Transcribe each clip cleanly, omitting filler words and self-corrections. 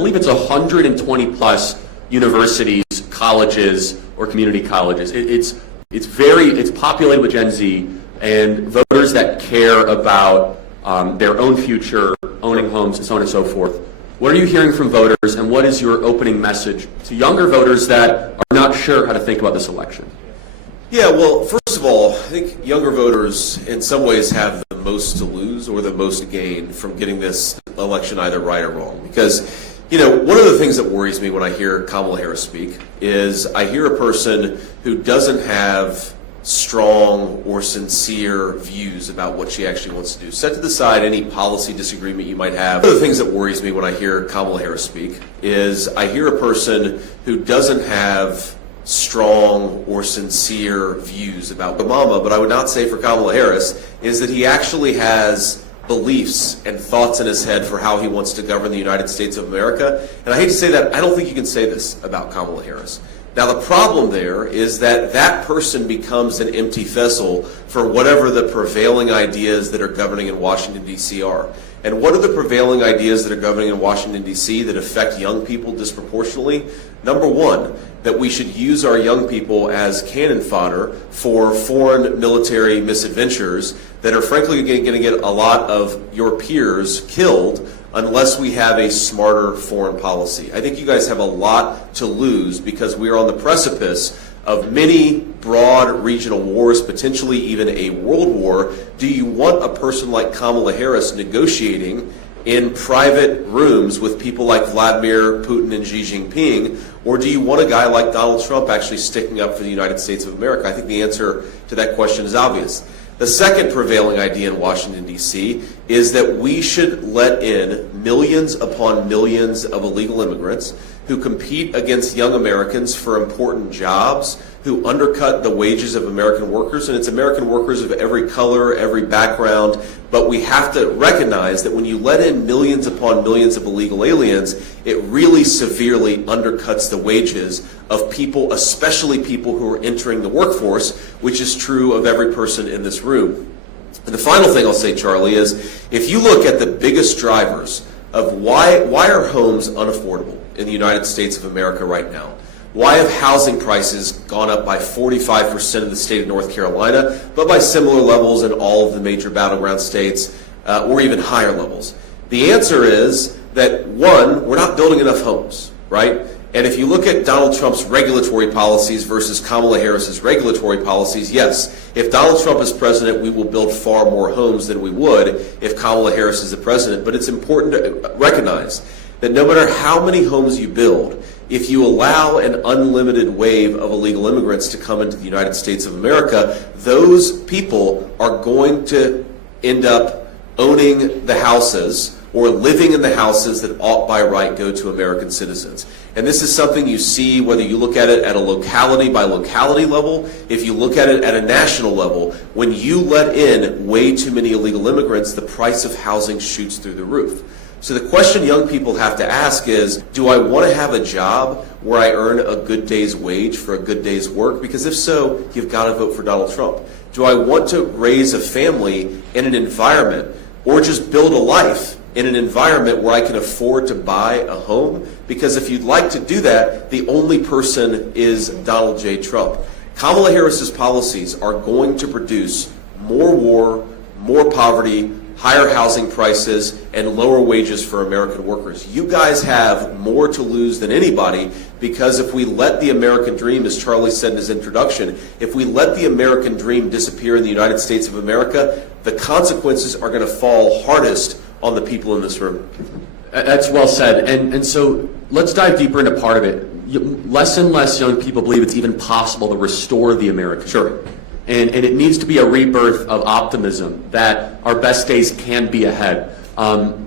believe it's 120 plus universities, colleges, or community colleges. It's populated with Gen Z and voters that care about their own future, owning homes, and so on and so forth. What are you hearing from voters, and what is your opening message to younger voters that are not sure how to think about this election? Yeah, well, first of all, I think younger voters in some ways have the most to lose or the most to gain from getting this election either right or wrong. Because, one of the things that worries me when I hear Kamala Harris speak is I hear a person who doesn't have strong or sincere views about what she actually wants to do. Set to the side any policy disagreement you might have. One of the things that worries me when I hear Kamala Harris speak is I hear a person who doesn't have strong or sincere views about Obama, but I would not say for Kamala Harris, is that he actually has beliefs and thoughts in his head for how he wants to govern the United States of America. And I hate to say that, I don't think you can say this about Kamala Harris. Now, the problem there is that that person becomes an empty vessel for whatever the prevailing ideas that are governing in Washington, D.C. are. And what are the prevailing ideas that are governing in Washington, D.C. that affect young people disproportionately? Number one, that we should use our young people as cannon fodder for foreign military misadventures that are frankly going to get a lot of your peers killed unless we have a smarter foreign policy. I think you guys have a lot to lose because we are on the precipice of many broad regional wars, potentially even a world war. Do you want a person like Kamala Harris negotiating in private rooms with people like Vladimir Putin and Xi Jinping, or do you want a guy like Donald Trump actually sticking up for the United States of America? I think the answer to that question is obvious. The second prevailing idea in Washington, D.C. is that we should let in millions upon millions of illegal immigrants who compete against young Americans for important jobs, who undercut the wages of American workers, and it's American workers of every color, every background, but we have to recognize that when you let in millions upon millions of illegal aliens, it really severely undercuts the wages of people, especially people who are entering the workforce, which is true of every person in this room. And the final thing I'll say, Charlie, is if you look at the biggest drivers of why are homes unaffordable in the United States of America right now? Why have housing prices gone up by 45% in the state of North Carolina, but by similar levels in all of the major battleground states, or even higher levels? The answer is that, one, we're not building enough homes, right? And if you look at Donald Trump's regulatory policies versus Kamala Harris's regulatory policies, yes, if Donald Trump is president, we will build far more homes than we would if Kamala Harris is the president. But it's important to recognize that no matter how many homes you build, if you allow an unlimited wave of illegal immigrants to come into the United States of America, those people are going to end up owning the houses or living in the houses that ought by right go to American citizens. And this is something you see whether you look at it at a locality by locality level, if you look at it at a national level. When you let in way too many illegal immigrants, the price of housing shoots through the roof. So the question young people have to ask is, do I want to have a job where I earn a good day's wage for a good day's work? Because if so, you've got to vote for Donald Trump. Do I want to raise a family in an environment or just build a life in an environment where I can afford to buy a home? Because if you'd like to do that, the only person is Donald J. Trump. Kamala Harris's policies are going to produce more war, more poverty, higher housing prices, and lower wages for American workers. You guys have more to lose than anybody, because if we let the American dream, as Charlie said in his introduction, if we let the American dream disappear in the United States of America, the consequences are going to fall hardest on the people in this room. That's well said. And so let's dive deeper into part of it. Less and less young people believe it's even possible to restore the American dream. And it needs to be a rebirth of optimism that our best days can be ahead.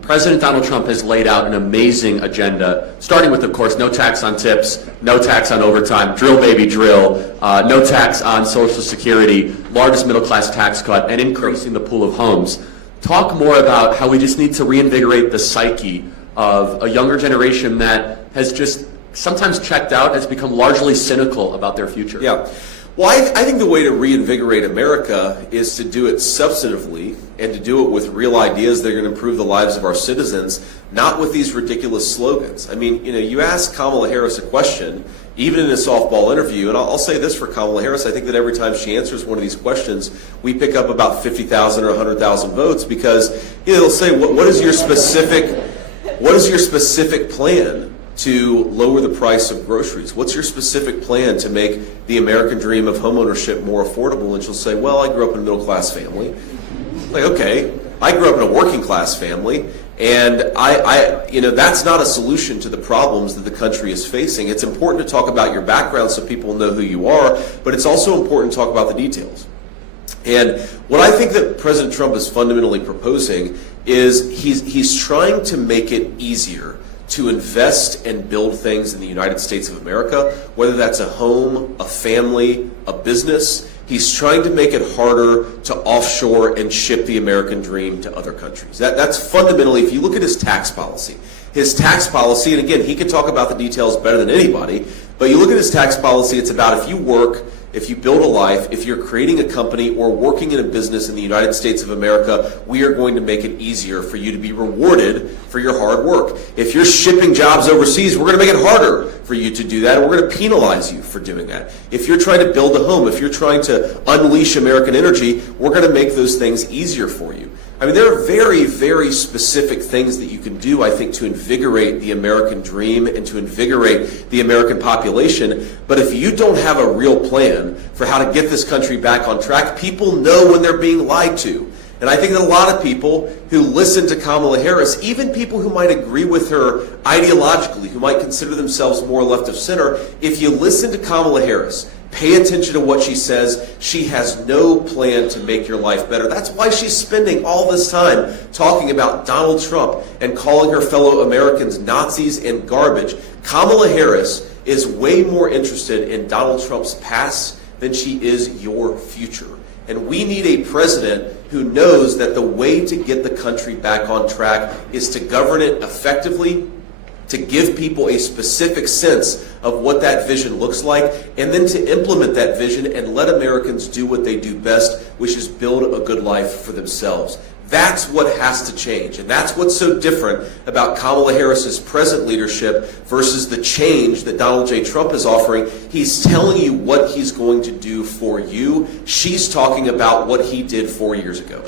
President Donald Trump has laid out an amazing agenda, starting with, of course, no tax on tips, no tax on overtime, drill baby drill, no tax on Social Security, largest middle class tax cut, and increasing the pool of homes. Talk more about how we just need to reinvigorate the psyche of a younger generation that has just sometimes checked out, has become largely cynical about their future. Yeah. Well, I think the way to reinvigorate America is to do it substantively and to do it with real ideas that are going to improve the lives of our citizens, not with these ridiculous slogans. I mean, you ask Kamala Harris a question, even in a softball interview, and I'll say this for Kamala Harris, I think that every time she answers one of these questions, we pick up about 50,000 or 100,000 votes because they'll say, what is your specific plan to lower the price of groceries? What's your specific plan to make the American dream of homeownership more affordable? And she'll say, well, I grew up in a middle-class family. Like, okay, I grew up in a working-class family, and that's not a solution to the problems that the country is facing. It's important to talk about your background so people know who you are, but it's also important to talk about the details. And what I think that President Trump is fundamentally proposing is he's trying to make it easier to invest and build things in the United States of America, whether that's a home, a family, a business. He's trying to make it harder to offshore and ship the American dream to other countries. That's fundamentally, if you look at his tax policy, and again, he can talk about the details better than anybody, but you look at his tax policy, it's about if you work, if you build a life, if you're creating a company or working in a business in the United States of America, we are going to make it easier for you to be rewarded for your hard work. If you're shipping jobs overseas, we're going to make it harder for you to do that, and we're going to penalize you for doing that. If you're trying to build a home, if you're trying to unleash American energy, we're going to make those things easier for you. I mean, there are very, very specific things that you can do, I think, to invigorate the American dream and to invigorate the American population. But if you don't have a real plan for how to get this country back on track, people know when they're being lied to. And I think that a lot of people who listen to Kamala Harris, even people who might agree with her ideologically, who might consider themselves more left of center, if you listen to Kamala Harris, pay attention to what she says. She has no plan to make your life better. That's why she's spending all this time talking about Donald Trump and calling her fellow Americans Nazis and garbage. Kamala Harris is way more interested in Donald Trump's past than she is your future. And we need a president who knows that the way to get the country back on track is to govern it effectively, to give people a specific sense of what that vision looks like, and then to implement that vision and let Americans do what they do best, which is build a good life for themselves. That's what has to change, and that's what's so different about Kamala Harris's present leadership versus the change that Donald J. Trump is offering. He's telling you what he's going to do for you. She's talking about what he did 4 years ago.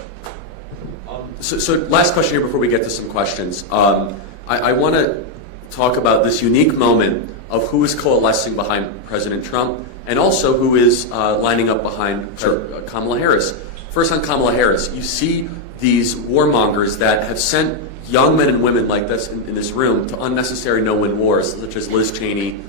So last question here before we get to some questions. I want to talk about this unique moment of who is coalescing behind President Trump and also who is lining up behind Kamala Harris. First on Kamala Harris, you see these warmongers that have sent young men and women like this in this room to unnecessary no-win wars, such as Liz Cheney,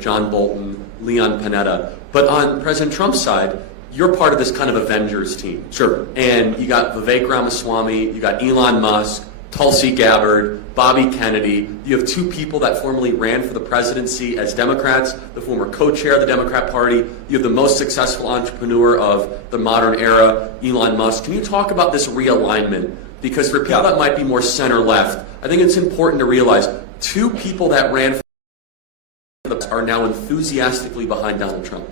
John Bolton, Leon Panetta. But on President Trump's side, you're part of this kind of Avengers team. Sure. And you got Vivek Ramaswamy, you got Elon Musk, Tulsi Gabbard, Bobby Kennedy. You have two people that formerly ran for the presidency as Democrats, the former co-chair of the Democrat Party. You have the most successful entrepreneur of the modern era, Elon Musk. Can you talk about this realignment? Because for people that might be more center-left, I think it's important to realize two people that ran for the are now enthusiastically behind Donald Trump.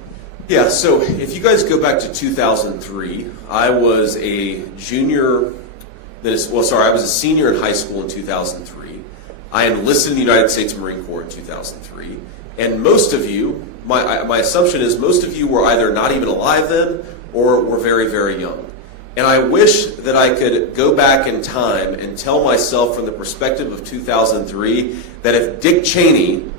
Yeah, so if you guys go back to 2003, I was a I was a senior in high school in 2003. I enlisted in the United States Marine Corps in 2003. And most of you, my assumption is most of you were either not even alive then or were very, very young. And I wish that I could go back in time and tell myself from the perspective of 2003 that if Dick Cheney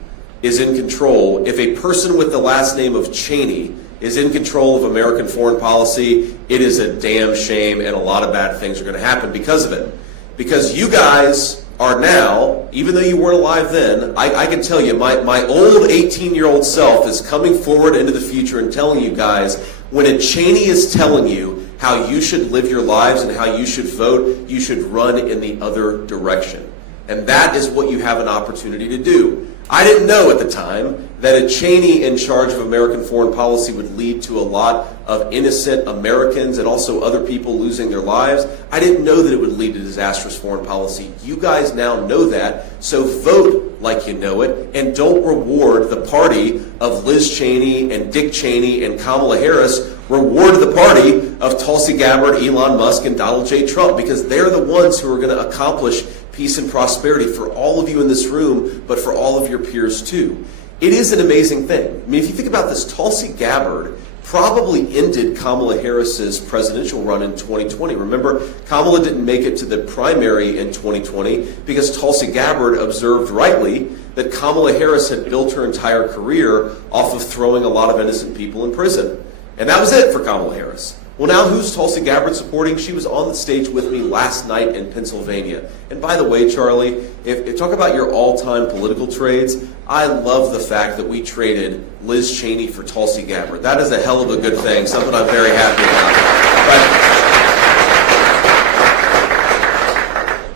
is in control, if a person with the last name of Cheney is in control of American foreign policy, it is a damn shame and a lot of bad things are going to happen because of it. Because you guys are now, even though you weren't alive then, I can tell you, my old 18-year-old self is coming forward into the future and telling you guys, when a Cheney is telling you how you should live your lives and how you should vote, you should run in the other direction. And that is what you have an opportunity to do. I didn't know at the time that a Cheney in charge of American foreign policy would lead to a lot of innocent Americans and also other people losing their lives. I didn't know that it would lead to disastrous foreign policy. You guys now know that, so vote like you know it, and don't reward the party of Liz Cheney and Dick Cheney and Kamala Harris. Reward the party of Tulsi Gabbard, Elon Musk, and Donald J. Trump, because they're the ones who are going to accomplish peace and prosperity for all of you in this room, but for all of your peers too. It is an amazing thing. I mean, if you think about this, Tulsi Gabbard probably ended Kamala Harris's presidential run in 2020. Remember, Kamala didn't make it to the primary in 2020 because Tulsi Gabbard observed rightly that Kamala Harris had built her entire career off of throwing a lot of innocent people in prison. And that was it for Kamala Harris. Well, now who's Tulsi Gabbard supporting? She was on the stage with me last night in Pennsylvania. And by the way, Charlie, if talk about your all-time political trades, I love the fact that we traded Liz Cheney for Tulsi Gabbard. That is a hell of a good thing, something I'm very happy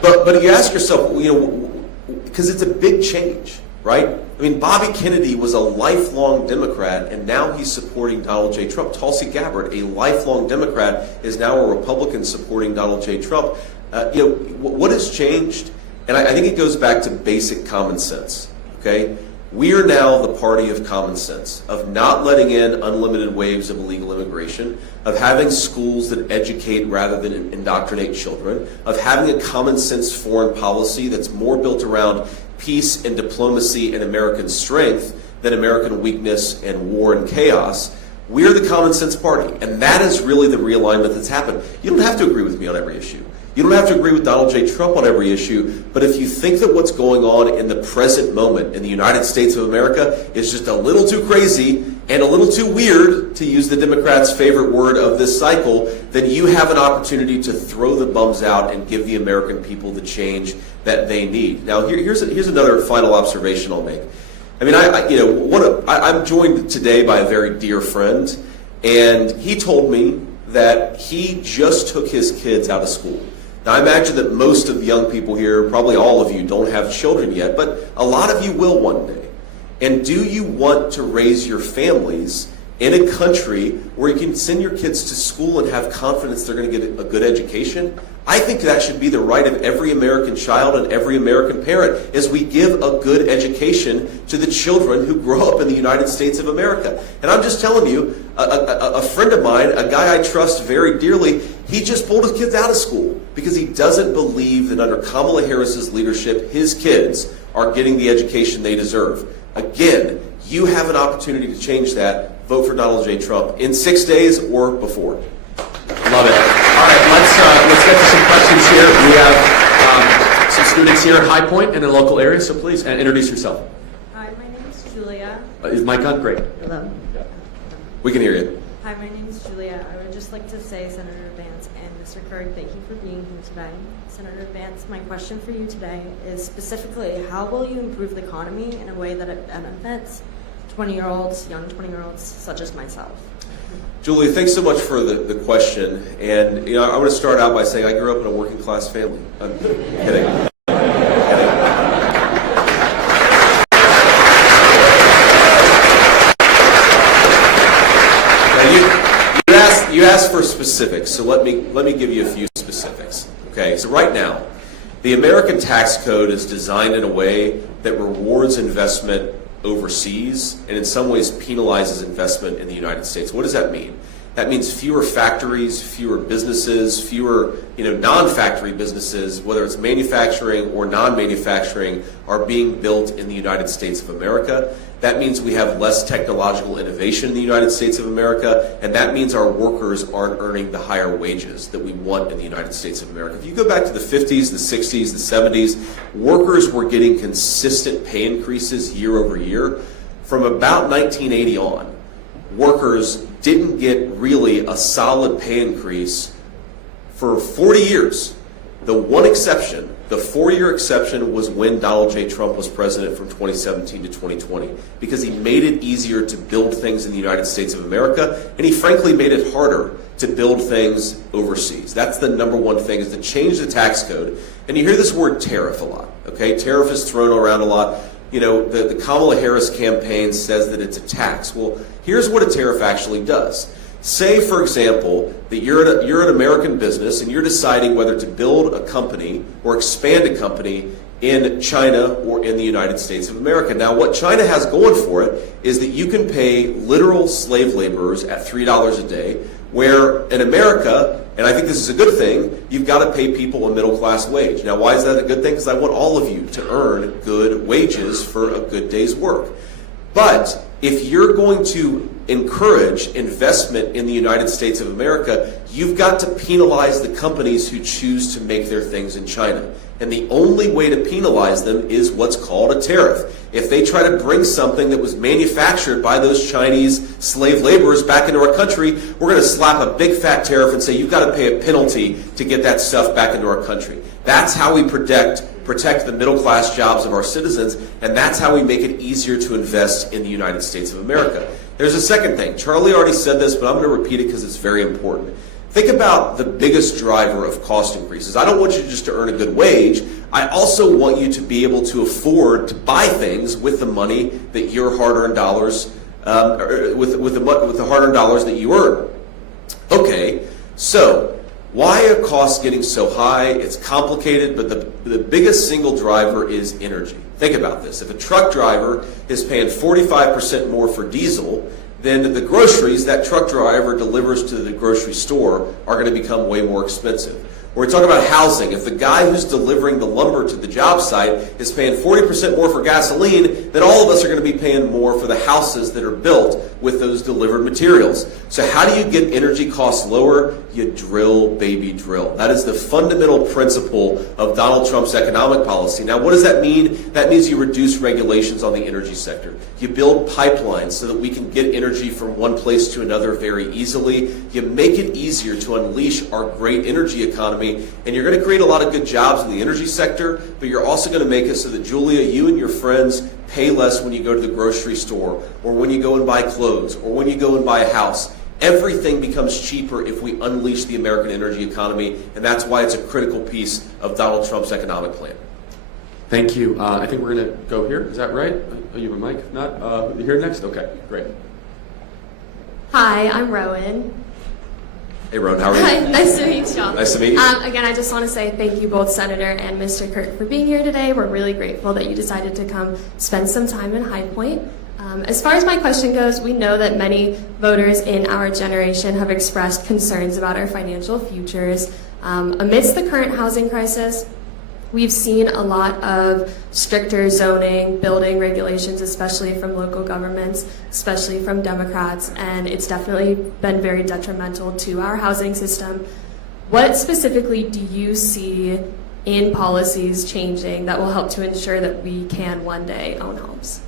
about. But you ask yourself, because it's a big change, right? I mean, Bobby Kennedy was a lifelong Democrat, and now he's supporting Donald J. Trump. Tulsi Gabbard, a lifelong Democrat, is now a Republican supporting Donald J. Trump. What has changed? And I think it goes back to basic common sense, okay? We are now the party of common sense, of not letting in unlimited waves of illegal immigration, of having schools that educate rather than indoctrinate children, of having a common sense foreign policy that's more built around peace and diplomacy and American strength than American weakness and war and chaos. We're the common sense party, and that is really the realignment that's happened. You don't have to agree with me on every issue. You don't have to agree with Donald J. Trump on every issue, but if you think that what's going on in the present moment in the United States of America is just a little too crazy and a little too weird, to use the Democrats' favorite word of this cycle, then you have an opportunity to throw the bums out and give the American people the change that they need. Now, here's another final observation I'll make. I mean, I'm joined today by a very dear friend, and he told me that he just took his kids out of school. Now, I imagine that most of the young people here, probably all of you, don't have children yet, but a lot of you will one day. And do you want to raise your families in a country where you can send your kids to school and have confidence they're going to get a good education? I think that should be the right of every American child and every American parent, is we give a good education to the children who grow up in the United States of America. And I'm just telling you, a friend of mine, a guy I trust very dearly, he just pulled his kids out of school because he doesn't believe that under Kamala Harris's leadership, his kids are getting the education they deserve. Again, you have an opportunity to change that. Vote for Donald J. Trump in 6 days or before. Love it. All right, let's get to some questions here. We have some students here at High Point in the local area, so please introduce yourself. Hi, my name is Julia. Is mic on? Great. Hello. We can hear you. Hi, my name is Julia. I would just like to say, Senator Vance and Mr. Kirk, thank you for being here today. Senator Vance, my question for you today is specifically, how will you improve the economy in a way that it benefits 20-year-olds, young 20-year-olds such as myself? Julie, thanks so much for the question. And I want to start out by saying I grew up in a working class family. I'm kidding. You asked for specifics, so let me give you a few specifics. Okay, so right now, the American tax code is designed in a way that rewards investment overseas and in some ways penalizes investment in the United States. What does that mean? That means fewer factories, fewer businesses, fewer non-factory businesses, whether it's manufacturing or non-manufacturing, are being built in the United States of America. That means we have less technological innovation in the United States of America, and that means our workers aren't earning the higher wages that we want in the United States of America. If you go back to the 50s, the 60s, the 70s, workers were getting consistent pay increases year over year. From about 1980 on, workers didn't get really a solid pay increase for 40 years. The one exception, the 4-year exception, was when Donald J. Trump was president from 2017 to 2020, because he made it easier to build things in the United States of America, and he frankly made it harder to build things overseas. That's the number one thing, is to change the tax code. And you hear this word tariff a lot, okay? Tariff is thrown around a lot. the Kamala Harris campaign says that it's a tax. Well, here's what a tariff actually does. Say, for example, that you're an American business and you're deciding whether to build a company or expand a company in China or in the United States of America. Now, what China has going for it is that you can pay literal slave laborers at $3 a day, where in America, and I think this is a good thing, you've got to pay people a middle-class wage. Now, why is that a good thing? Because I want all of you to earn good wages for a good day's work. But if you're going to encourage investment in the United States of America, you've got to penalize the companies who choose to make their things in China. And the only way to penalize them is what's called a tariff. If they try to bring something that was manufactured by those Chinese slave laborers back into our country, we're going to slap a big fat tariff and say you've got to pay a penalty to get that stuff back into our country. That's how we protect the middle class jobs of our citizens, and that's how we make it easier to invest in the United States of America. There's a second thing. Charlie already said this, but I'm going to repeat it because it's very important. Think about the biggest driver of cost increases. I don't want you just to earn a good wage. I also want you to be able to afford to buy things with the money that your hard-earned dollars, with the hard-earned dollars that you earn. Okay, so why are costs getting so high? It's complicated, but the biggest single driver is energy. Think about this. If a truck driver is paying 45% more for diesel, then the groceries that truck driver delivers to the grocery store are going to become way more expensive. Or we talk about housing. If the guy who's delivering the lumber to the job site is paying 40% more for gasoline, then all of us are going to be paying more for the houses that are built with those delivered materials. So how do you get energy costs lower? You drill, baby, drill. That is the fundamental principle of Donald Trump's economic policy. Now, what does that mean? That means you reduce regulations on the energy sector. You build pipelines so that we can get energy from one place to another very easily. You make it easier to unleash our great energy economy, and you're going to create a lot of good jobs in the energy sector, but you're also going to make it so that, Julia, you and your friends pay less when you go to the grocery store, or when you go and buy clothes, or when you go and buy a house. Everything becomes cheaper if we unleash the American energy economy, and that's why it's a critical piece of Donald Trump's economic plan. Thank you. I think we're going to go here. Is that right? Oh, you have a mic? If not, here next? Okay, great. Hi, I'm Rowan. Hey, Rowan, how are you? Hi, nice to meet y'all. Nice to meet you. Again, I just want to say thank you both, Senator and Mr. Kirk, for being here today. We're really grateful that you decided to come spend some time in High Point. As far as my question goes, we know that many voters in our generation have expressed concerns about our financial futures. Amidst the current housing crisis, we've seen a lot of stricter zoning, building regulations, especially from local governments, especially from Democrats, and it's definitely been very detrimental to our housing system. What specifically do you see in policies changing that will help to ensure that we can one day own homes?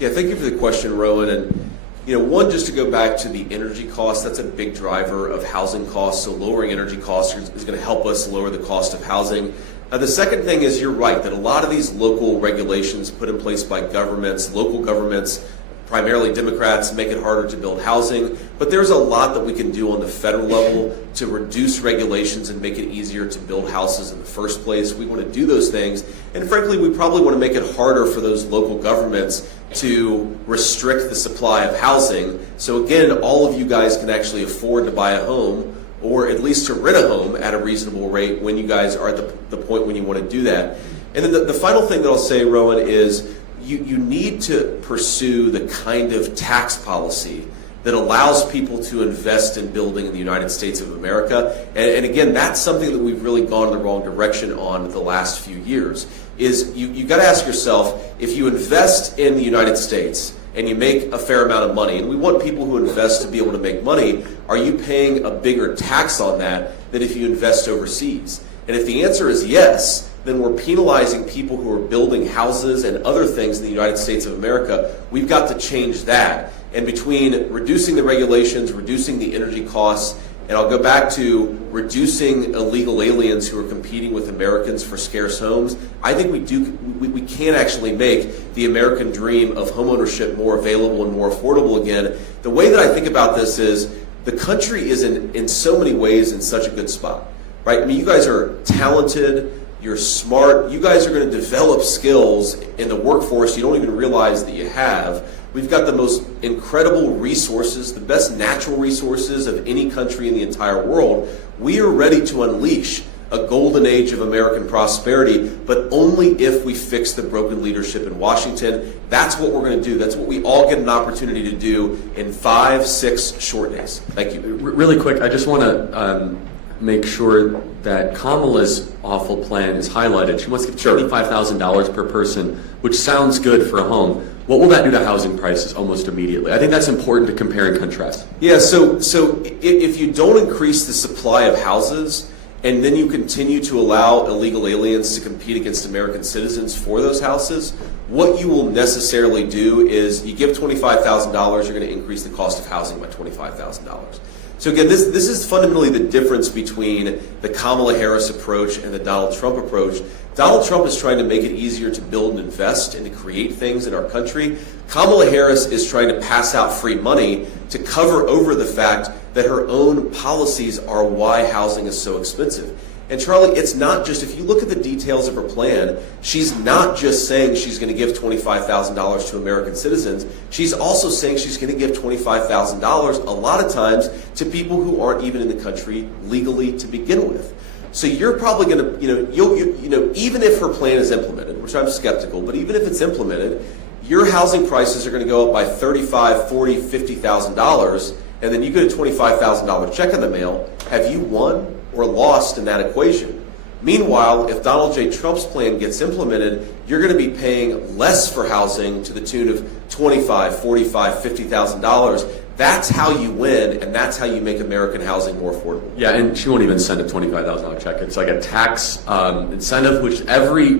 Yeah, thank you for the question, Rowan. And one, just to go back to the energy costs, that's a big driver of housing costs. So lowering energy costs is going to help us lower the cost of housing. The second thing is, you're right, that a lot of these local regulations put in place by governments, local governments, primarily Democrats, make it harder to build housing. But there's a lot that we can do on the federal level to reduce regulations and make it easier to build houses in the first place. We want to do those things. And frankly, we probably want to make it harder for those local governments to restrict the supply of housing. So again, all of you guys can actually afford to buy a home, or at least to rent a home at a reasonable rate when you guys are at the point when you want to do that. And then the final thing that I'll say, Rowan, is you need to pursue the kind of tax policy that allows people to invest in building in the United States of America. And again, that's something that we've really gone in the wrong direction on the last few years. Is you got to ask yourself, if you invest in the United States and you make a fair amount of money, and we want people who invest to be able to make money, are you paying a bigger tax on that than if you invest overseas? And if the answer is yes, then we're penalizing people who are building houses and other things in the United States of America. We've got to change that. And between reducing the regulations, reducing the energy costs, and I'll go back to reducing illegal aliens who are competing with Americans for scarce homes, I think we can actually make the American dream of homeownership more available and more affordable again. The way that I think about this is the country is in so many ways in such a good spot, right? I mean, you guys are talented, you're smart, you guys are going to develop skills in the workforce you don't even realize that you have. We've got the most incredible resources, the best natural resources of any country in the entire world. We are ready to unleash a golden age of American prosperity, but only if we fix the broken leadership in Washington. That's what we're going to do. That's what we all get an opportunity to do in 5-6 short days. Thank you. Really quick, I just want to make sure that Kamala's awful plan is highlighted. She wants to give $75,000 per person, which sounds good for a home. What will that do to housing prices almost immediately? I think that's important to compare and contrast. Yeah, so if you don't increase the supply of houses, and then you continue to allow illegal aliens to compete against American citizens for those houses, what you will necessarily do is you give $25,000, you're going to increase the cost of housing by $25,000. So again, this is fundamentally the difference between the Kamala Harris approach and the Donald Trump approach. Donald Trump is trying to make it easier to build and invest and to create things in our country. Kamala Harris is trying to pass out free money to cover over the fact that her own policies are why housing is so expensive. And Charlie, it's not just, if you look at the details of her plan, she's not just saying she's going to give $25,000 to American citizens. She's also saying she's going to give $25,000 a lot of times to people who aren't even in the country legally to begin with. So you're probably going to, even if her plan is implemented, which I'm skeptical, but even if it's implemented, your housing prices are going to go up by $35,000, $40,000, $50,000, and then you get a $25,000 check in the mail. Have you won or lost in that equation? Meanwhile, if Donald J. Trump's plan gets implemented, you're going to be paying less for housing to the tune of $25,000, $45,000, $50,000. That's how you win, and that's how you make American housing more affordable. Yeah, and she won't even send a $25,000 check. It's like a tax incentive, which every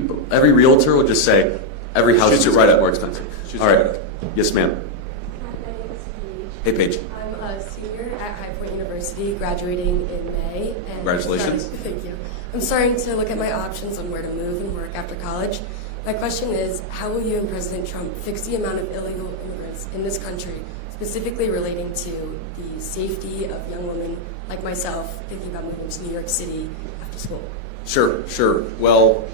realtor will just say every house is right up more expensive. All right. Yes, ma'am. Hi, my name is Paige. Hey, Paige. I'm a senior at High Point University, graduating in May. And Congratulations. Thank you. I'm starting to look at my options on where to move and work after college. My question is, how will you and President Trump fix the amount of illegal immigrants in this country, specifically relating to the safety of young women like myself thinking about moving to New York City after school? Sure. Well,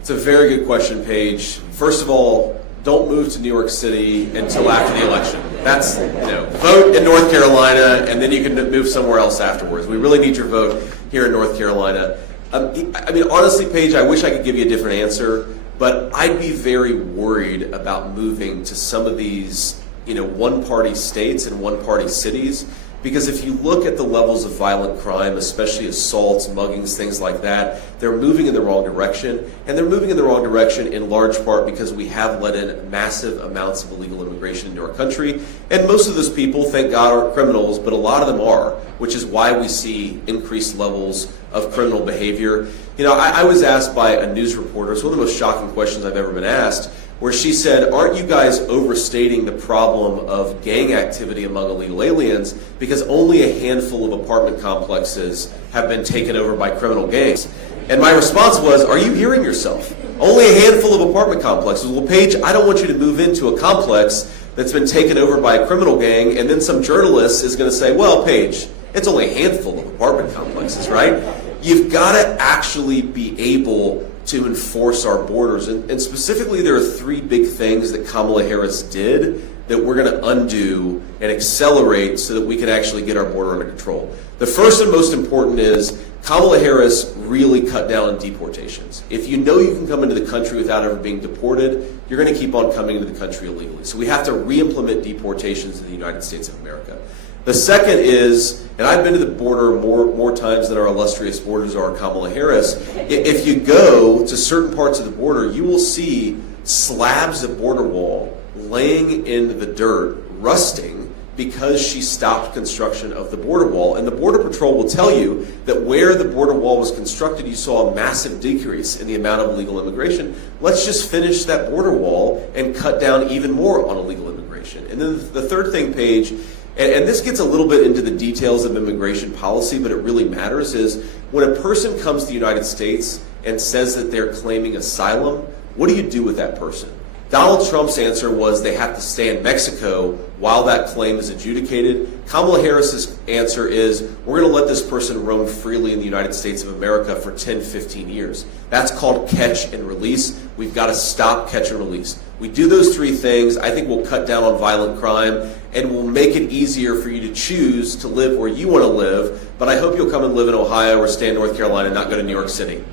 it's a very good question, Paige. First of all, don't move to New York City until after the election. That's, vote in North Carolina, and then you can move somewhere else afterwards. We really need your vote here in North Carolina. Honestly, Paige, I wish I could give you a different answer, but I'd be very worried about moving to some of these, one-party states and one-party cities, because if you look at the levels of violent crime, especially assaults, muggings, things like that, they're moving in the wrong direction, and they're moving in the wrong direction in large part because we have let in massive amounts of illegal immigration into our country, and most of those people, thank God, aren't criminals, but a lot of them are, which is why we see increased levels of criminal behavior. I was asked by a news reporter, it's one of the most shocking questions I've ever been asked, where she said, aren't you guys overstating the problem of gang activity among illegal aliens because only a handful of apartment complexes have been taken over by criminal gangs? And my response was, are you hearing yourself? Only a handful of apartment complexes. Well, Paige, I don't want you to move into a complex that's been taken over by a criminal gang, and then some journalist is going to say, well, Paige, it's only a handful of apartment complexes, right? You've got to actually be able to enforce our borders. And specifically, there are 3 big things that Kamala Harris did that we're going to undo and accelerate so that we can actually get our border under control. The first and most important is Kamala Harris really cut down on deportations. If you know you can come into the country without ever being deported, you're going to keep on coming into the country illegally. So we have to re-implement deportations in the United States of America. The second is, and I've been to the border more times than our illustrious borders are Kamala Harris, if you go to certain parts of the border, you will see slabs of border wall laying in the dirt, rusting, because she stopped construction of the border wall. And the Border Patrol will tell you that where the border wall was constructed, you saw a massive decrease in the amount of illegal immigration. Let's just finish that border wall and cut down even more on illegal immigration. And then the third thing, Paige, and this gets a little bit into the details of immigration policy, but it really matters, is when a person comes to the United States and says that they're claiming asylum, what do you do with that person? Donald Trump's answer was they have to stay in Mexico while that claim is adjudicated. Kamala Harris's answer is we're going to let this person roam freely in the United States of America for 10, 15 years. That's called catch and release. We've got to stop catch and release. We do those three things, I think we'll cut down on violent crime and we'll make it easier for you to choose to live where you want to live. But I hope you'll come and live in Ohio or stay in North Carolina and not go to New York City.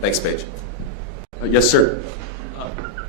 Thanks, Paige. Yes, sir.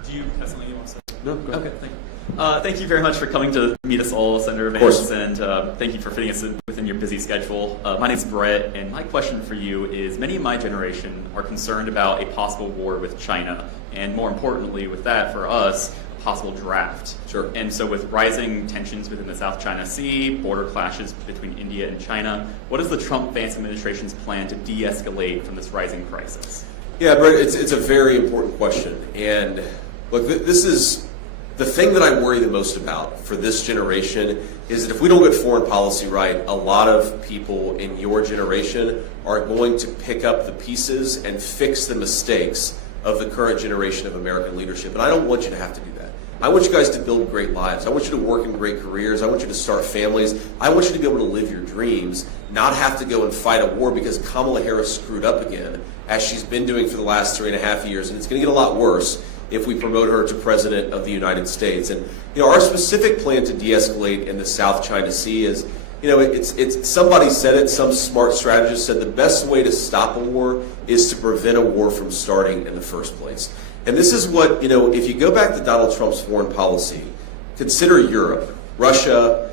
Do you have something you want to say? No, go ahead. Okay, thank you. Thank you very much for coming to meet us all, Senator Vance, and thank you for fitting us in within your busy schedule. My name's Brett, and my question for you is, many of my generation are concerned about a possible war with China, and more importantly with that, for us, a possible draft. Sure. And so with rising tensions within the South China Sea, border clashes between India and China, what is the Trump-Vance administration's plan to de-escalate from this rising crisis? Yeah, Brett, it's a very important question. And look, this is the thing that I worry the most about for this generation is that if we don't get foreign policy right, a lot of people in your generation are going to pick up the pieces and fix the mistakes of the current generation of American leadership. And I don't want you to have to do that. I want you guys to build great lives. I want you to work in great careers. I want you to start families. I want you to be able to live your dreams, not have to go and fight a war because Kamala Harris screwed up again, as she's been doing for the last 3.5 years. And it's going to get a lot worse if we promote her to President of the United States. And our specific plan to de-escalate in the South China Sea is, it's somebody said it, some smart strategist said the best way to stop a war is to prevent a war from starting in the first place. And this is what, if you go back to Donald Trump's foreign policy, consider Europe. Russia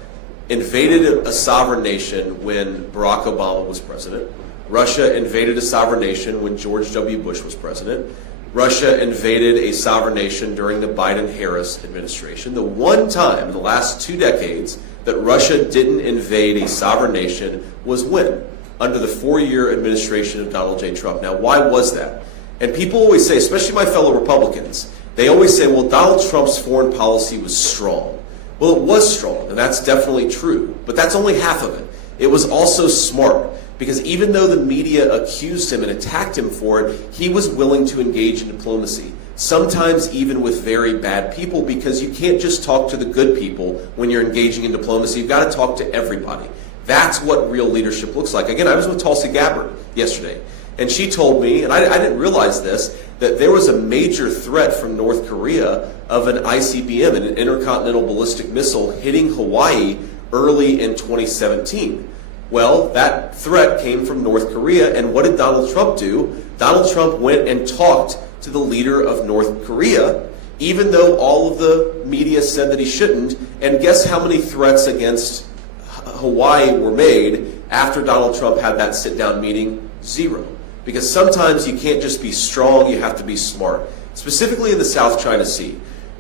invaded a sovereign nation when Barack Obama was president. Russia invaded a sovereign nation when George W. Bush was president. Russia invaded a sovereign nation during the Biden-Harris administration. The one time in the last 2 decades that Russia didn't invade a sovereign nation was when? Under the 4-year administration of Donald J. Trump. Now, why was that? And people always say, especially my fellow Republicans, they always say, well, Donald Trump's foreign policy was strong. Well, it was strong, and that's definitely true. But that's only half of it. It was also smart. Because even though the media accused him and attacked him for it, he was willing to engage in diplomacy, sometimes even with very bad people, because you can't just talk to the good people when you're engaging in diplomacy. You've got to talk to everybody. That's what real leadership looks like. Again, I was with Tulsi Gabbard yesterday, and she told me, and I didn't realize this, that there was a major threat from North Korea of an ICBM, an intercontinental ballistic missile, hitting Hawaii early in 2017. Well, that threat came from North Korea, and what did Donald Trump do? Donald Trump went and talked to the leader of North Korea, even though all of the media said that he shouldn't, and guess how many threats against Hawaii were made after Donald Trump had that sit-down meeting? 0. Because sometimes you can't just be strong, you have to be smart. Specifically in the South China Sea.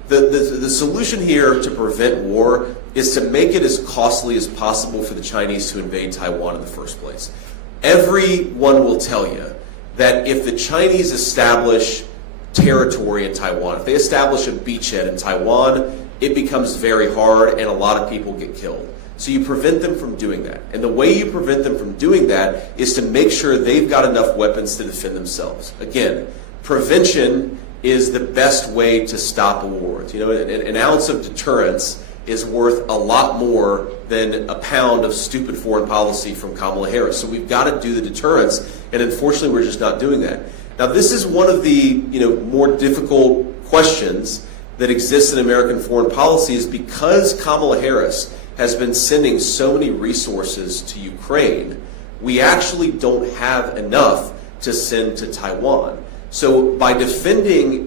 The solution here to prevent war is to make it as costly as possible for the Chinese to invade Taiwan in the first place. Everyone will tell you that if the Chinese establish territory in Taiwan, if they establish a beachhead in Taiwan, it becomes very hard and a lot of people get killed. So you prevent them from doing that. And the way you prevent them from doing that is to make sure they've got enough weapons to defend themselves. Again, prevention is the best way to stop a war. An ounce of deterrence is worth a lot more than a pound of stupid foreign policy from Kamala Harris. So we've got to do the deterrence, and unfortunately we're just not doing that. Now this is one of the more difficult questions that exists in American foreign policy, is because Kamala Harris has been sending so many resources to Ukraine, we actually don't have enough to send to Taiwan. So by approaching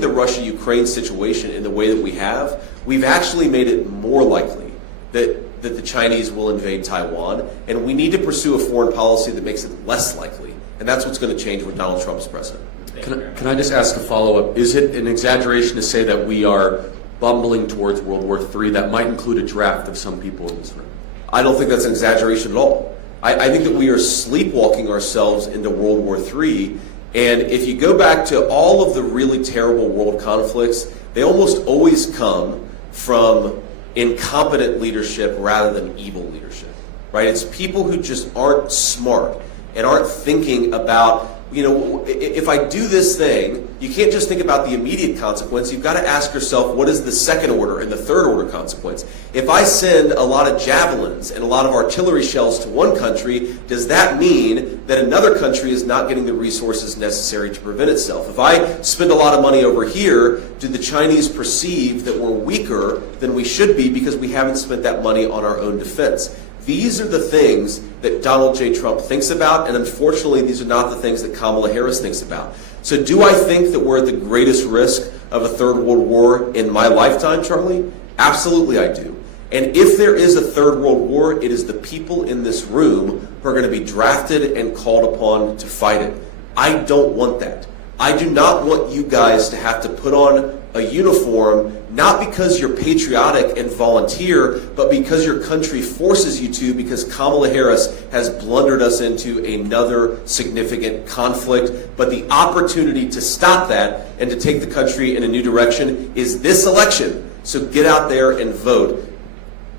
the Russia-Ukraine situation in the way that we have, we've actually made it more likely that the Chinese will invade Taiwan, and we need to pursue a foreign policy that makes it less likely. And that's what's going to change when Donald Trump's president. Can I just ask a follow-up? Is it an exaggeration to say that we are bumbling towards World War III? That might include a draft of some people in this room. I don't think that's an exaggeration at all. I think that we are sleepwalking ourselves into World War III. And if you go back to all of the really terrible world conflicts, they almost always come from incompetent leadership rather than evil leadership, right? It's people who just aren't smart and aren't thinking about, if I do this thing, you can't just think about the immediate consequence. You've got to ask yourself, what is the second order and the third order consequence? If I send a lot of javelins and a lot of artillery shells to one country, does that mean that another country is not getting the resources necessary to prevent itself? If I spend a lot of money over here, do the Chinese perceive that we're weaker than we should be because we haven't spent that money on our own defense? These are the things that Donald J. Trump thinks about, and unfortunately, these are not the things that Kamala Harris thinks about. So do I think that we're at the greatest risk of a third world war in my lifetime, Charlie? Absolutely I do. And if there is a third world war, it is the people in this room who are going to be drafted and called upon to fight it. I don't want that. I do not want you guys to have to put on a uniform, not because you're patriotic and volunteer, but because your country forces you to, because Kamala Harris has blundered us into another significant conflict. But the opportunity to stop that and to take the country in a new direction is this election. So get out there and vote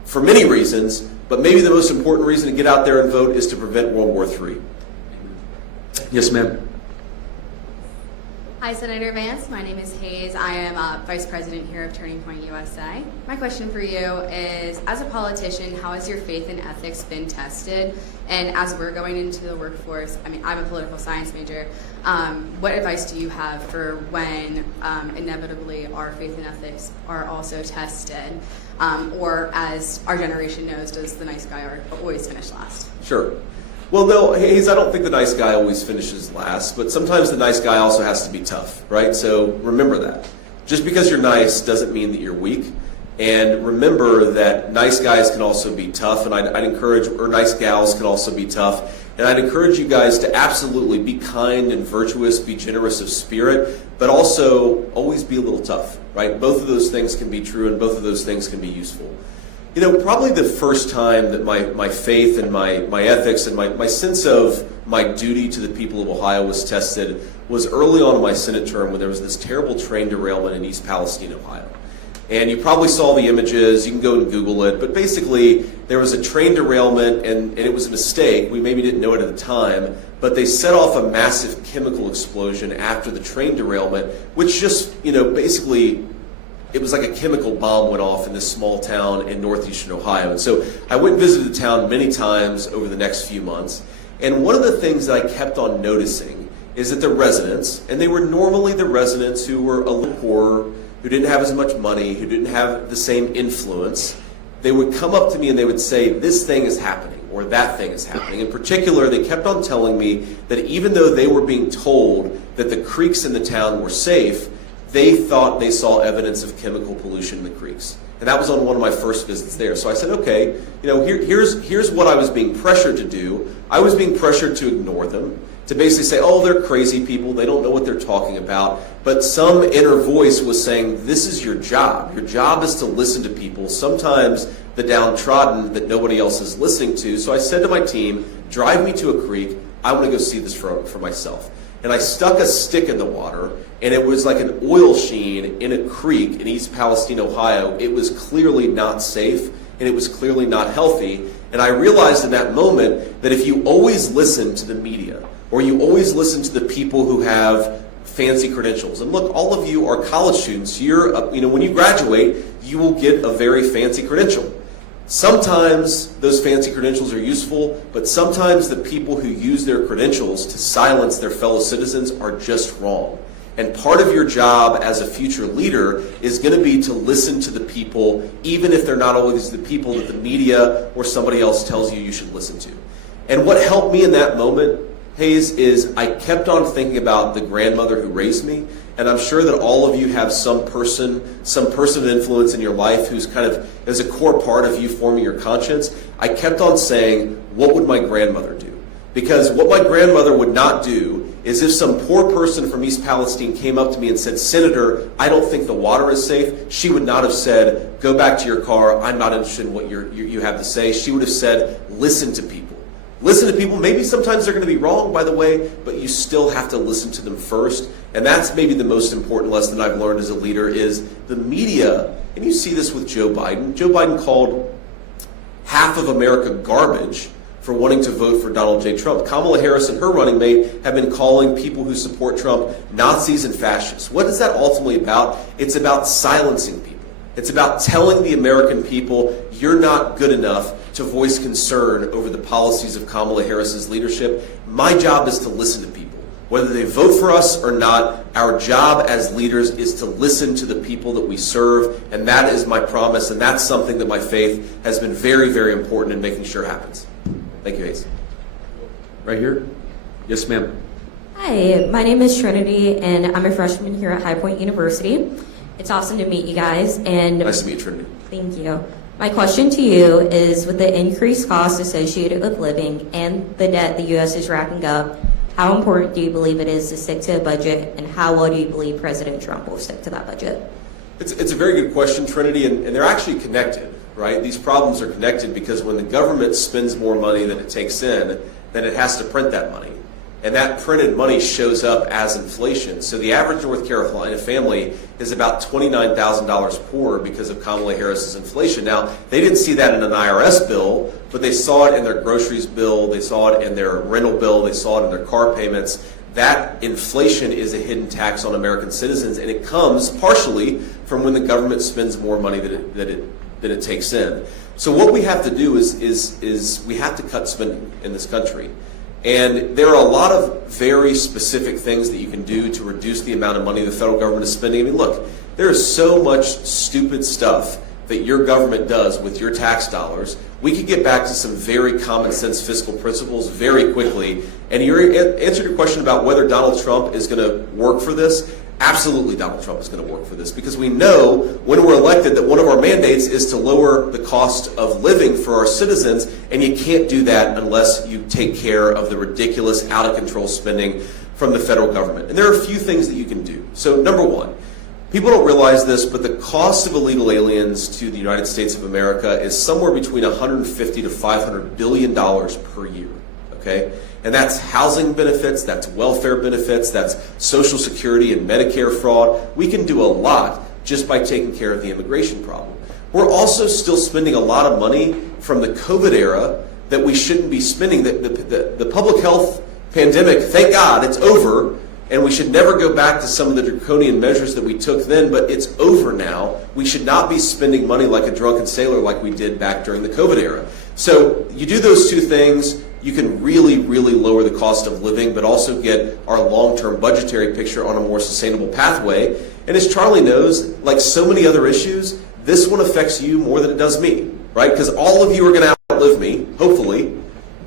for many reasons, but maybe the most important reason to get out there and vote is to prevent World War III. Yes, ma'am. Hi, Senator Vance. My name is Hayes. I am Vice President here of Turning Point USA. My question for you is, as a politician, how has your faith and ethics been tested? And as we're going into the workforce, I mean, I'm a political science major. What advice do you have for when inevitably our faith and ethics are also tested? Or as our generation knows, does the nice guy always finish last? Sure. Well, no, Hayes, I don't think the nice guy always finishes last, but sometimes the nice guy also has to be tough, right? So remember that. Just because you're nice doesn't mean that you're weak. And remember that nice guys can also be tough, and I'd encourage, or nice gals can also be tough. And I'd encourage you guys to absolutely be kind and virtuous, be generous of spirit, but also always be a little tough, right? Both of those things can be true, and both of those things can be useful. You know, probably the first time that my faith and my ethics and my sense of my duty to the people of Ohio was tested was early on in my Senate term when there was this terrible train derailment in East Palestine, Ohio. And you probably saw the images, you can go and Google it, but basically there was a train derailment and it was a mistake. We maybe didn't know it at the time, but they set off a massive chemical explosion after the train derailment, which just, basically it was like a chemical bomb went off in this small town in northeastern Ohio. And so I went and visited the town many times over the next few months. And one of the things that I kept on noticing is that the residents, and they were normally the residents who were a little poorer, who didn't have as much money, who didn't have the same influence, they would come up to me and they would say, this thing is happening, or that thing is happening. In particular, they kept on telling me that even though they were being told that the creeks in the town were safe, they thought they saw evidence of chemical pollution in the creeks. And that was on one of my first visits there. So I said, okay, here's what I was being pressured to do. I was being pressured to ignore them, to basically say, oh, they're crazy people, they don't know what they're talking about. But some inner voice was saying, this is your job. Your job is to listen to people, sometimes the downtrodden that nobody else is listening to. So I said to my team, drive me to a creek, I want to go see this for myself. And I stuck a stick in the water, and it was like an oil sheen in a creek in East Palestine, Ohio. It was clearly not safe, and it was clearly not healthy. And I realized in that moment that if you always listen to the media, or you always listen to the people who have fancy credentials, and look, all of you are college students. When you graduate, you will get a very fancy credential. Sometimes those fancy credentials are useful, but sometimes the people who use their credentials to silence their fellow citizens are just wrong. And part of your job as a future leader is going to be to listen to the people, even if they're not always the people that the media or somebody else tells you should listen to. And what helped me in that moment, Hayes, is I kept on thinking about the grandmother who raised me. And I'm sure that all of you have some person of influence in your life who's kind of is a core part of you forming your conscience. I kept on saying, what would my grandmother do? Because what my grandmother would not do is if some poor person from East Palestine came up to me and said, Senator, I don't think the water is safe, she would not have said, go back to your car, I'm not interested in what you have to say. She would have said, listen to people. Listen to people. Maybe sometimes they're going to be wrong, by the way, but you still have to listen to them first. And that's maybe the most important lesson I've learned as a leader is the media, and you see this with Joe Biden. Joe Biden called half of America garbage for wanting to vote for Donald J. Trump. Kamala Harris and her running mate have been calling people who support Trump Nazis and fascists. What is that ultimately about? It's about silencing people. It's about telling the American people you're not good enough to voice concern over the policies of Kamala Harris's leadership. My job is to listen to people. Whether they vote for us or not, our job as leaders is to listen to the people that we serve, and that is my promise, and that's something that my faith has been very, very important in making sure happens. Thank you, Hayes. Right here? Yes, ma'am. Hi, my name is Trinity, and I'm a freshman here at High Point University. It's awesome to meet you guys. And Nice to meet you, Trinity. Thank you. My question to you is, with the increased costs associated with living and the debt the U.S. is racking up, how important do you believe it is to stick to a budget, and how well do you believe President Trump will stick to that budget? It's a very good question, Trinity, and they're actually connected, right? These problems are connected because when the government spends more money than it takes in, then it has to print that money. And that printed money shows up as inflation. So the average North Carolina family is about $29,000 poorer because of Kamala Harris's inflation. Now, they didn't see that in an IRS bill, but they saw it in their groceries bill, they saw it in their rental bill, they saw it in their car payments. That inflation is a hidden tax on American citizens, and it comes partially from when the government spends more money than it takes in. So what we have to do is we have to cut spending in this country. And there are a lot of very specific things that you can do to reduce the amount of money the federal government is spending. I mean, look, there is so much stupid stuff that your government does with your tax dollars. We could get back to some very common sense fiscal principles very quickly. And your answer to your question about whether Donald Trump is going to work for this, absolutely Donald Trump is going to work for this, because we know when we're elected that one of our mandates is to lower the cost of living for our citizens, and you can't do that unless you take care of the ridiculous, out-of-control spending from the federal government. And there are a few things that you can do. So number one, people don't realize this, but the cost of illegal aliens to the United States of America is somewhere between $150 to $500 billion per year, okay? And that's housing benefits, that's welfare benefits, that's Social Security and Medicare fraud. We can do a lot just by taking care of the immigration problem. We're also still spending a lot of money from the COVID era that we shouldn't be spending. The public health pandemic, thank God, it's over, and we should never go back to some of the draconian measures that we took then, but it's over now. We should not be spending money like a drunken sailor like we did back during the COVID era. So you do those two things, you can really, really lower the cost of living, but also get our long-term budgetary picture on a more sustainable pathway. And as Charlie knows, like so many other issues, this one affects you more than it does me, right? Because all of you are going to outlive me, hopefully.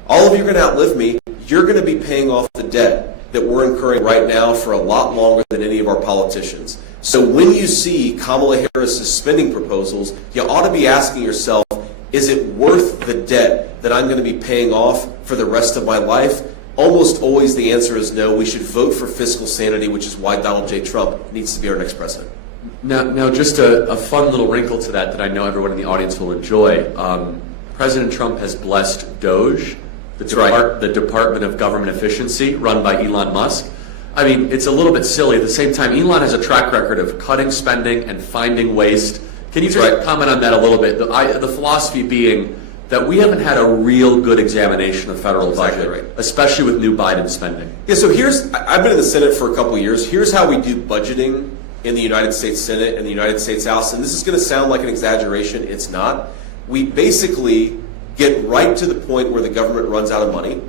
All of you are going to outlive me. You're going to be paying off the debt that we're incurring right now for a lot longer than any of our politicians. So when you see Kamala Harris's spending proposals, you ought to be asking yourself, is it worth the debt that I'm going to be paying off for the rest of my life? Almost always the answer is no. We should vote for fiscal sanity, which is why Donald J. Trump needs to be our next president. Now just a fun little wrinkle to that I know everyone in the audience will enjoy. President Trump has blessed DOGE, the Department of Government Efficiency, run by Elon Musk. I mean, it's a little bit silly. At the same time, Elon has a track record of cutting spending and finding waste. Can you just comment on that a little bit? The philosophy being that we haven't had a real good examination of federal budget, especially with new Biden spending. Yeah, so I've been in the Senate for a couple of years. Here's how we do budgeting in the United States Senate and the United States House, and this is going to sound like an exaggeration. It's not. We basically get right to the point where the government runs out of money,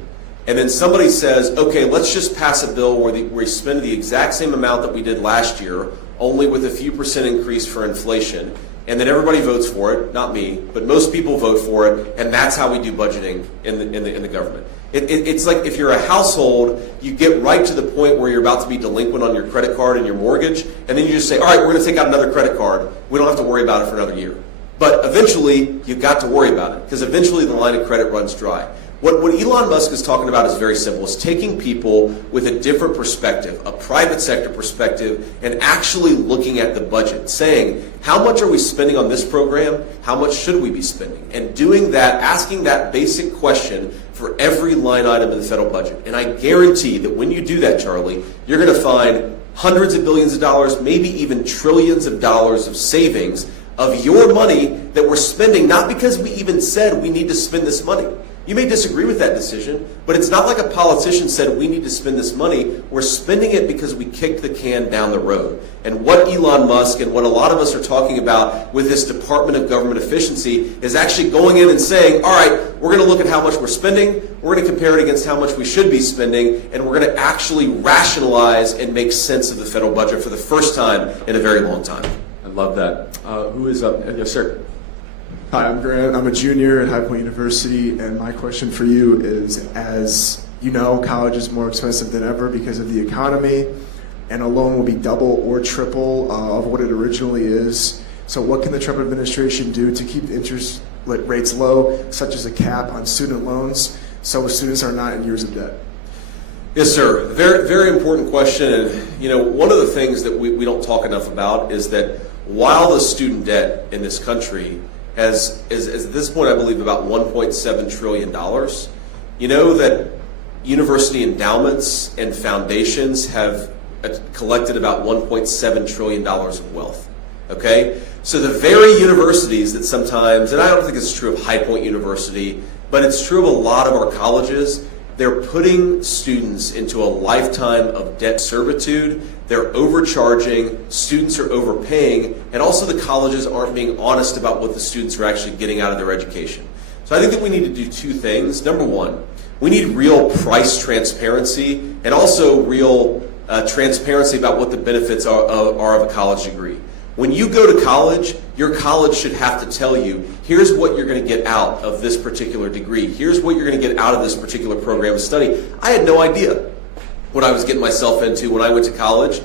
and then somebody says, okay, let's just pass a bill where we spend the exact same amount that we did last year, only with a few % increase for inflation, and then everybody votes for it, not me, but most people vote for it, and that's how we do budgeting in the government. It's like if you're a household, you get right to the point where you're about to be delinquent on your credit card and your mortgage, and then you just say, all right, we're going to take out another credit card. We don't have to worry about it for another year. But eventually, you've got to worry about it, because eventually the line of credit runs dry. What Elon Musk is talking about is very simple. It's taking people with a different perspective, a private sector perspective, and actually looking at the budget, saying, how much are we spending on this program? How much should we be spending? And doing that, asking that basic question for every line item in the federal budget. And I guarantee that when you do that, Charlie, you're going to find hundreds of billions of dollars, maybe even trillions of dollars of savings of your money that we're spending, not because we even said we need to spend this money. You may disagree with that decision, but it's not like a politician said we need to spend this money. We're spending it because we kicked the can down the road. And what Elon Musk and what a lot of us are talking about with this Department of Government Efficiency is actually going in and saying, all right, we're going to look at how much we're spending, we're going to compare it against how much we should be spending, and we're going to actually rationalize and make sense of the federal budget for the first time in a very long time. I love that. Who is up? Yes, sir. Hi, I'm Grant. I'm a junior at High Point University, and my question for you is, as you know, college is more expensive than ever because of the economy, and a loan will be double or triple of what it originally is. So what can the Trump administration do to keep the interest rates low, such as a cap on student loans, so students are not in years of debt? Yes, sir. Very, very important question. And, one of the things that we don't talk enough about is that while the student debt in this country is at this point, I believe, about $1.7 trillion. You know that university endowments and foundations have collected about $1.7 trillion of wealth. Okay? So the very universities that sometimes, and I don't think it's true of High Point University, but it's true of a lot of our colleges, they're putting students into a lifetime of debt servitude. They're overcharging, students are overpaying, and also the colleges aren't being honest about what the students are actually getting out of their education. So I think that we need to do two things. Number one, we need real price transparency and also real transparency about what the benefits are of a college degree. When you go to college, your college should have to tell you, here's what you're going to get out of this particular degree. Here's what you're going to get out of this particular program of study. I had no idea what I was getting myself into when I went to college.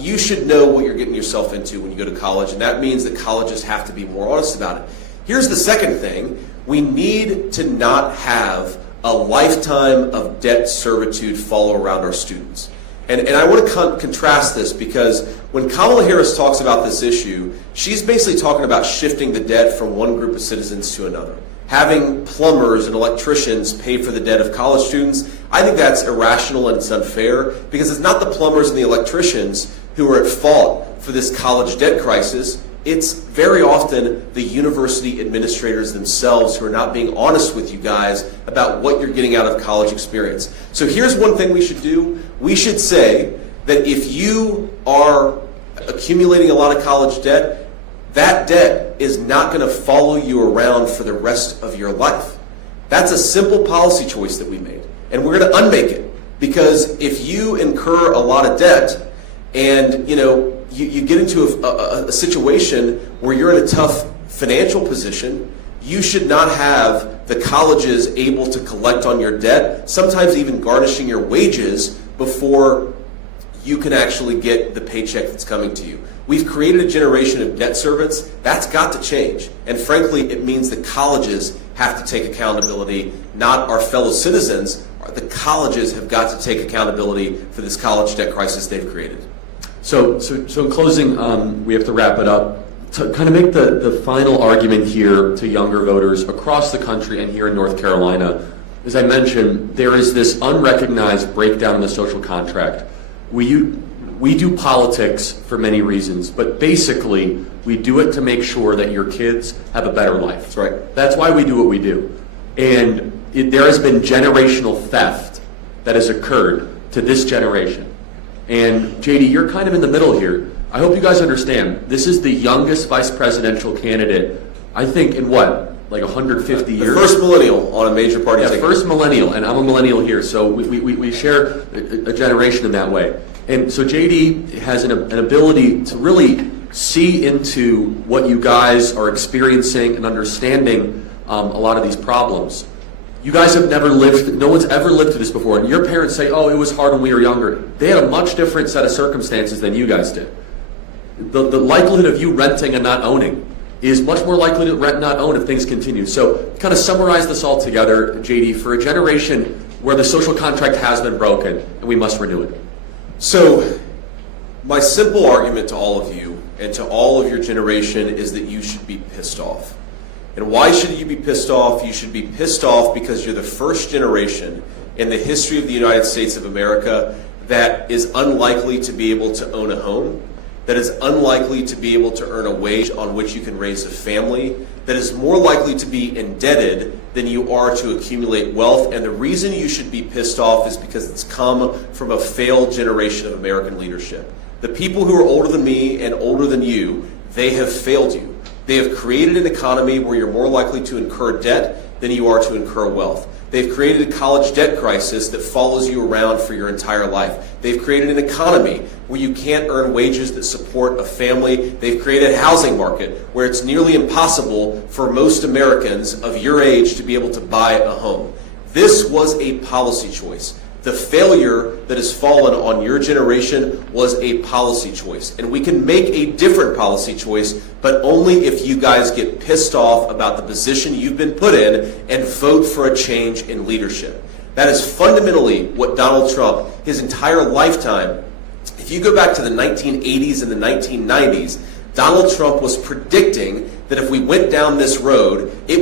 You should know what you're getting yourself into when you go to college, and that means that colleges have to be more honest about it. Here's the second thing. We need to not have a lifetime of debt servitude follow around our students. And I want to contrast this because when Kamala Harris talks about this issue, she's basically talking about shifting the debt from one group of citizens to another. Having plumbers and electricians pay for the debt of college students, I think that's irrational and it's unfair because it's not the plumbers and the electricians who are at fault for this college debt crisis. It's very often the university administrators themselves who are not being honest with you guys about what you're getting out of college experience. So here's one thing we should do. We should say that if you are accumulating a lot of college debt, that debt is not going to follow you around for the rest of your life. That's a simple policy choice that we made. And we're going to unmake it. Because if you incur a lot of debt and, you get into a situation where you're in a tough financial position, you should not have the colleges able to collect on your debt, sometimes even garnishing your wages before you can actually get the paycheck that's coming to you. We've created a generation of debt servants. That's got to change. And frankly, it means the colleges have to take accountability, not our fellow citizens. The colleges have got to take accountability for this college debt crisis they've created. So in closing, we have to wrap it up. To kind of make the final argument here to younger voters across the country and here in North Carolina, as I mentioned, there is this unrecognized breakdown in the social contract. We do politics for many reasons, but basically we do it to make sure that your kids have a better life. That's right. That's why we do what we do. And there has been generational theft that has occurred to this generation. And JD, you're kind of in the middle here. I hope you guys understand, this is the youngest vice presidential candidate, I think, in what, like 150 years? The first millennial on a major party ticket. First millennial, and I'm a millennial here, so we share a generation in that way. And so JD has an ability to really see into what you guys are experiencing and understanding a lot of these problems. You guys have never lived, no one's ever lived through this before, and your parents say, oh, it was hard when we were younger. They had a much different set of circumstances than you guys did. The likelihood of you renting and not owning is much more likely to rent and not own if things continue. So kind of summarize this all together, JD, for a generation where the social contract has been broken and we must renew it. So my simple argument to all of you and to all of your generation is that you should be pissed off. And why should you be pissed off? You should be pissed off because you're the first generation in the history of the United States of America that is unlikely to be able to own a home. that is unlikely to be able to earn a wage on which you can raise a family, that is more likely to be indebted than you are to accumulate wealth. And the reason you should be pissed off is because it's come from a failed generation of American leadership. The people who are older than me and older than you, they have failed you. They have created an economy where you're more likely to incur debt than you are to incur wealth. They've created a college debt crisis that follows you around for your entire life. They've created an economy where you can't earn wages that support a family. They've created a housing market where it's nearly impossible for most Americans of your age to be able to buy a home. This was a policy choice. The failure that has fallen on your generation was a policy choice. And we can make a different policy choice, but only if you guys get pissed off about the position you've been put in and vote for a change in leadership. That is fundamentally what Donald Trump, his entire lifetime, if you go back to the 1980s and the 1990s, Donald Trump was predicting that if we went down this road, it